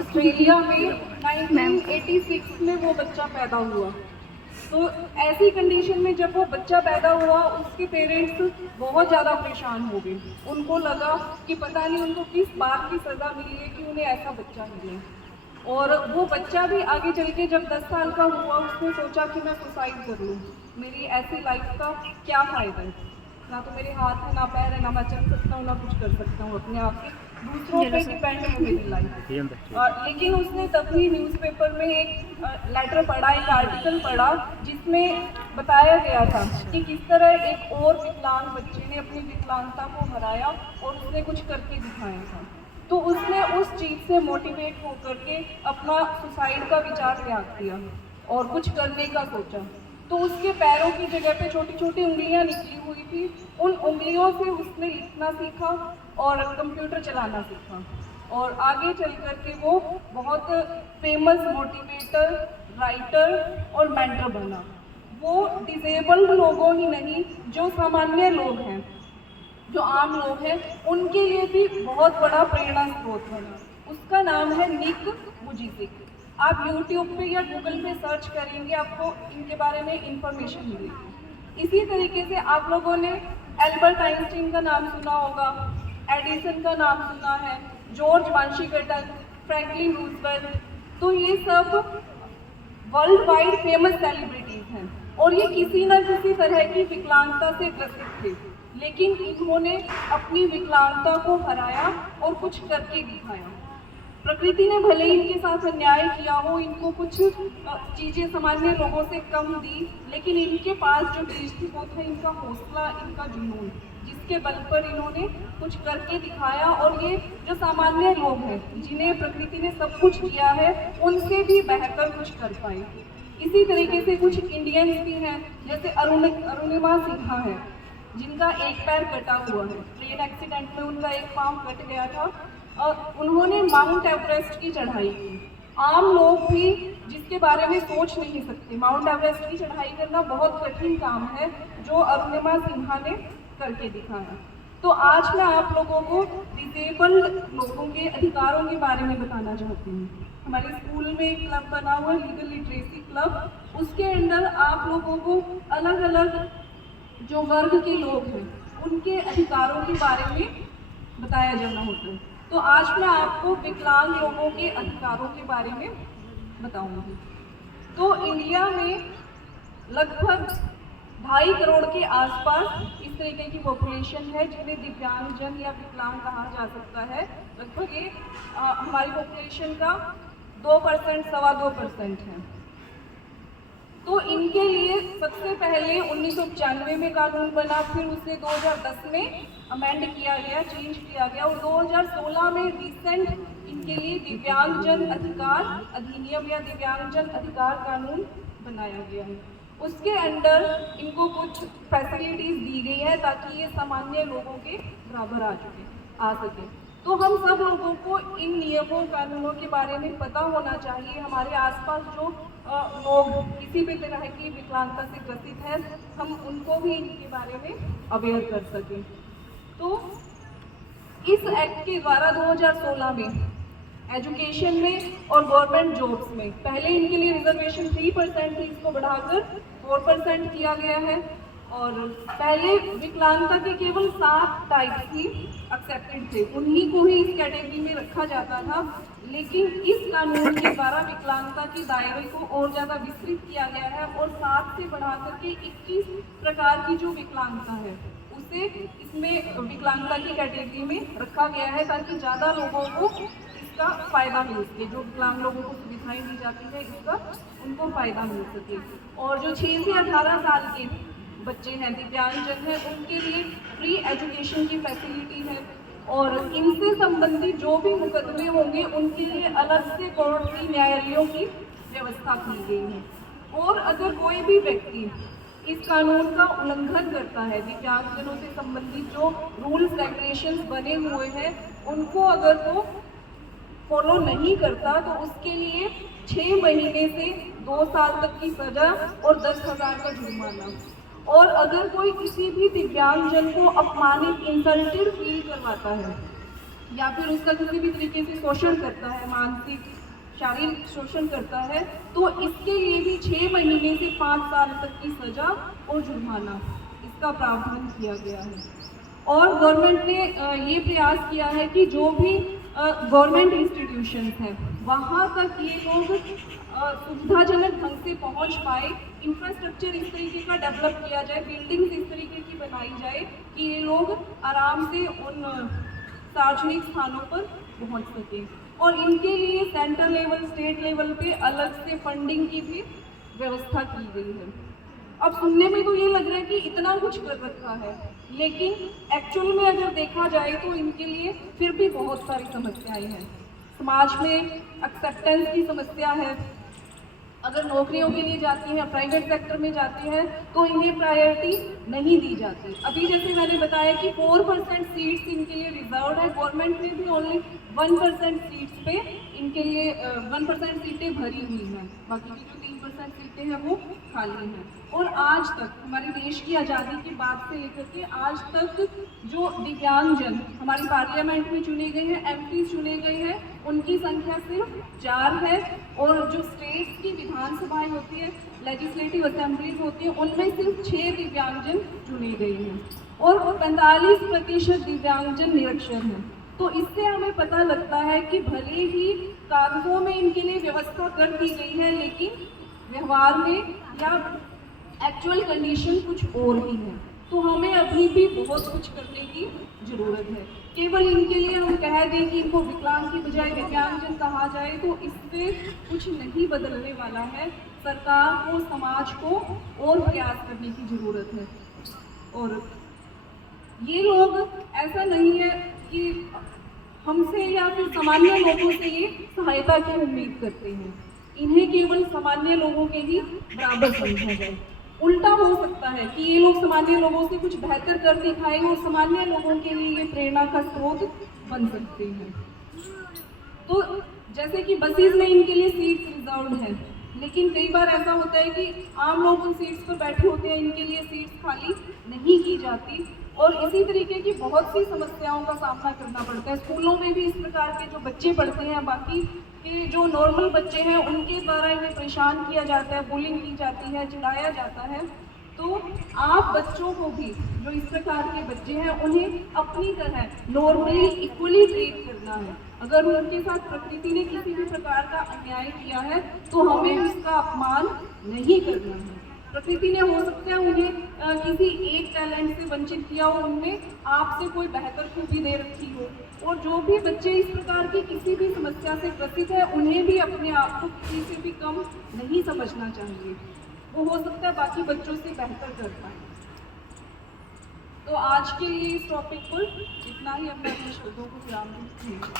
Australia में 1986 में वो बच्चा पैदा हुआ। तो ऐसी कंडीशन में जब वो बच्चा पैदा हुआ, उसके पेरेंट्स बहुत ज़्यादा परेशान हो गए। उनको लगा कि पता नहीं उनको किस बात की सज़ा मिली है कि उन्हें ऐसा बच्चा मिले। और वो बच्चा भी आगे चल के जब 10 साल का हुआ, उसने सोचा कि मैं सुसाइड कर लूँ, मेरी ऐसी लाइफ का क्या फ़ायदा है, ना तो मेरे हाथ है, ना पैर है, ना मैं चल सकता हूँ, ना कुछ कर सकता हूँ अपने आप के, दूसरों पे डिपेंड है मेरी लाइफ। लेकिन उसने तभी न्यूज़पेपर में एक लेटर पढ़ा, एक आर्टिकल पढ़ा, जिसमें बताया गया था कि किस तरह एक और विकलांग बच्चे ने अपनी विकलांगता को हराया और उसने कुछ करके दिखाया था। तो उसने उस चीज़ से मोटिवेट होकर के अपना सुसाइड का विचार त्याग दिया और कुछ करने का सोचा। तो उसके पैरों की जगह पे छोटी छोटी उंगलियां निकली हुई थी, उन उंगलियों से उसने लिखना सीखा और कंप्यूटर चलाना सीखा, और आगे चल कर के वो बहुत फेमस मोटिवेटर, राइटर और मेंटर बना। वो डिसेबल्ड लोगों ही नहीं, जो सामान्य लोग हैं, जो आम लोग हैं, उनके लिए भी बहुत बड़ा प्रेरणा स्रोत बना। उसका नाम है निक वुजिसिक। आप यूट्यूब पे या गूगल पे सर्च करेंगे, आपको इनके बारे में इंफॉर्मेशन मिलेगी। इसी तरीके से आप लोगों ने एल्बर्ट आइंस्टीन का नाम सुना होगा, एडिसन का नाम सुना है, जॉर्ज वाशिंगटन, फ्रैंकलिन रूजवेल्ट। तो ये सब वर्ल्ड वाइड फेमस सेलिब्रिटीज हैं और ये किसी न किसी तरह की विकलांगता से ग्रसित थे, लेकिन इन्होंने अपनी विकलांगता को हराया और कुछ करके दिखाया। प्रकृति ने भले ही इनके साथ अन्याय किया हो, इनको कुछ चीज़ें सामान्य लोगों से कम दी, लेकिन इनके पास जो चीज़ थी वो था इनका हौसला, इनका जुनून, जिसके बल पर इन्होंने कुछ करके दिखाया। और ये जो सामान्य लोग हैं, जिन्हें प्रकृति ने सब कुछ दिया है, उनसे भी बेहतर कुछ कर पाए। इसी तरीके से कुछ इंडियंस भी हैं, जैसे अरुणिमा सिन्हा है, जिनका एक पैर कटा हुआ है, ट्रेन एक्सीडेंट में उनका एक पाँव कट गया था और उन्होंने माउंट एवरेस्ट की चढ़ाई की। आम लोग भी जिसके बारे में सोच नहीं सकते, माउंट एवरेस्ट की चढ़ाई करना बहुत कठिन काम है, जो अरुणिमा सिन्हा ने करके दिखाया। तो आज मैं आप लोगों को डिसेबल्ड लोगों के अधिकारों के बारे में बताना चाहती हूँ। हमारे स्कूल में एक क्लब बना हुआ है, लीगल लिटरेसी क्लब। उसके अंदर आप लोगों को अलग अलग जो वर्ग के लोग हैं, उनके अधिकारों के बारे में बताया जाना होता है। तो आज मैं आपको विकलांग लोगों के अधिकारों के बारे में बताऊंगी। तो इंडिया में लगभग 2.5 करोड़ के आसपास इस तरीके की पॉपुलेशन है, जिन्हें दिव्यांगजन या विकलांग कहा जा सकता है। लगभग ये हमारी पॉपुलेशन का 2%, 2.25% है। तो इनके लिए सबसे पहले 1995 में कानून बना, फिर उसे 2010 में अमेंड किया गया, चेंज किया गया, और 2016 में रिसेंट इनके लिए दिव्यांगजन अधिकार अधिनियम या दिव्यांगजन अधिकार कानून बनाया गया है। उसके अंडर इनको कुछ फैसिलिटीज दी गई है ताकि ये सामान्य लोगों के बराबर आ सके। तो हम सब लोगों को इन नियमों कानूनों के बारे में पता होना चाहिए। हमारे आसपास जो लोग किसी भी तरह की विकलांगता से ग्रसित हैं, हम उनको भी इनके बारे में अवेयर कर सकें। तो इस एक्ट के द्वारा 2016 में एजुकेशन में और गवर्नमेंट जॉब्स में पहले इनके लिए रिजर्वेशन 3% थी, इसको बढ़ाकर 4% किया गया है। और पहले विकलांगता के केवल 7 टाइप्स ही एक्सेप्टेड थे, उन्हीं को ही इस कैटेगरी में रखा जाता था। लेकिन इस कानून के द्वारा विकलांगता के दायरे को और ज़्यादा विस्तृत किया गया है और 7 से बढ़ाकर के 21 प्रकार की जो विकलांगता है उसे इसमें विकलांगता की कैटेगरी में रखा गया है, ताकि ज़्यादा लोगों को इसका फ़ायदा मिल सके। जो विकलांग लोगों को सुविधाएं दी जाती है, इसका उनको फ़ायदा मिल सके। और जो 6 से 18 साल के बच्चे हैं, दिव्यांगजन हैं, उनके लिए फ्री एजुकेशन की फैसिलिटी है। और इनसे संबंधित जो भी मुकदमे होंगे, उनके लिए अलग से कोर्ट न्यायालयों की व्यवस्था की गई है। और अगर कोई भी व्यक्ति इस कानून का उल्लंघन करता है, दिव्यांगजनों से संबंधित जो रूल्स रेगुलेशंस बने हुए हैं, उनको अगर वो फॉलो नहीं करता, तो उसके लिए 6 महीने से 2 साल तक की सजा और 10,000 का जुर्माना। और अगर कोई किसी भी दिव्यांगजन को अपमानित, इंसल्टेड फील करवाता है, या फिर उसका किसी भी तरीके से शोषण करता है, मानसिक शारीरिक शोषण करता है, तो इसके लिए भी 6 महीने से 5 साल तक की सजा और जुर्माना इसका प्रावधान किया गया है। और गवर्नमेंट ने ये प्रयास किया है कि जो भी गवर्नमेंट इंस्टीट्यूशन है वहाँ तक ये लोग सुविधाजनक ढंग से पहुँच पाए, इंफ्रास्ट्रक्चर इस तरीके का डेवलप किया जाए, बिल्डिंग्स इस तरीके की बनाई जाए कि ये लोग आराम से उन सार्वजनिक स्थानों पर पहुँच सकें। और इनके लिए सेंट्रल लेवल, स्टेट लेवल पे अलग से फंडिंग की भी व्यवस्था की गई है। अब सुनने में तो ये लग रहा है कि इतना कुछ कर रखा है, लेकिन एक्चुअल में अगर देखा जाए तो इनके लिए फिर भी बहुत सारी समस्याएं हैं। समाज में एक्सेप्टेंस की समस्या है। अगर नौकरियों के लिए जाती हैं, प्राइवेट सेक्टर में जाती हैं, तो इन्हें प्रायोरिटी नहीं दी जाती। अभी जैसे मैंने बताया कि 4% सीट्स इनके लिए रिजर्व है, गवर्नमेंट ने भी ओनली 1% सीट्स पे इनके लिए 1% सीटें भरी हुई हैं, बाकी की जो 3% सीटें हैं वो खाली हैं। और आज तक हमारे देश की आज़ादी की बात से लेकर के आज तक जो दिव्यांगजन हमारी पार्लियामेंट में चुने गए हैं, MP चुने गए हैं, उनकी संख्या सिर्फ 4 है। और जो स्टेट्स की विधानसभाएं होती है, लेजिस्लेटिव असेंबलीज होती है, उनमें सिर्फ 6 दिव्यांगजन चुने गए हैं और 45% दिव्यांगजन निरक्षर हैं। तो इससे हमें पता लगता है कि भले ही कागजों में इनके लिए व्यवस्था कर दी गई है, लेकिन व्यवहार में या एक्चुअल कंडीशन कुछ और ही है। तो हमें अभी भी बहुत कुछ करने की ज़रूरत है। केवल इनके लिए हम कह दें कि इनको विकलांग की बजाय दिव्यांगजन कहा जाए तो इससे कुछ नहीं बदलने वाला है। सरकार को, समाज को और प्रयास करने की ज़रूरत है। और ये लोग ऐसा नहीं है कि हमसे या फिर सामान्य लोगों से ये सहायता की उम्मीद करते हैं। इन्हें केवल सामान्य लोगों के ही बराबर समझा जाए। उल्टा हो सकता है कि ये लोग सामान्य लोगों से कुछ बेहतर कर दिखाएं और सामान्य लोगों के लिए ये प्रेरणा का स्रोत बन सकते हैं। तो जैसे कि बसेस में इनके लिए सीट्स रिजर्व्ड हैं, लेकिन कई बार ऐसा होता है कि आम लोग उन सीट्स पर बैठे होते हैं, इनके लिए सीट्स खाली नहीं की जाती। और इसी तरीके की बहुत सी समस्याओं का सामना करना पड़ता है। स्कूलों में भी इस प्रकार के जो बच्चे पढ़ते हैं, बाकी के जो नॉर्मल बच्चे हैं, उनके द्वारा इन्हें परेशान किया जाता है, बुलिंग की जाती है, चिढ़ाया जाता है। तो आप बच्चों को भी, जो इस प्रकार के बच्चे हैं, उन्हें अपनी तरह नॉर्मली इक्वली ट्रीट करना है। अगर उनके साथ प्रकृति ने किसी भी प्रकार का अन्याय किया है तो हमें उसका अपमान नहीं करना है। प्रकृति ने हो सकता है उन्हें किसी एक टैलेंट से वंचित किया हो, उनमें आपसे कोई बेहतर खूबी दे रखी हो। और जो भी बच्चे इस प्रकार की किसी भी समस्या से ग्रसित है, उन्हें भी अपने आप को किसी से भी कम नहीं समझना चाहिए। वो हो सकता है बाकी बच्चों से बेहतर कर पाए। तो आज के लिए इस टॉपिक पर इतना ही। अपने शब्दों को विराम दें।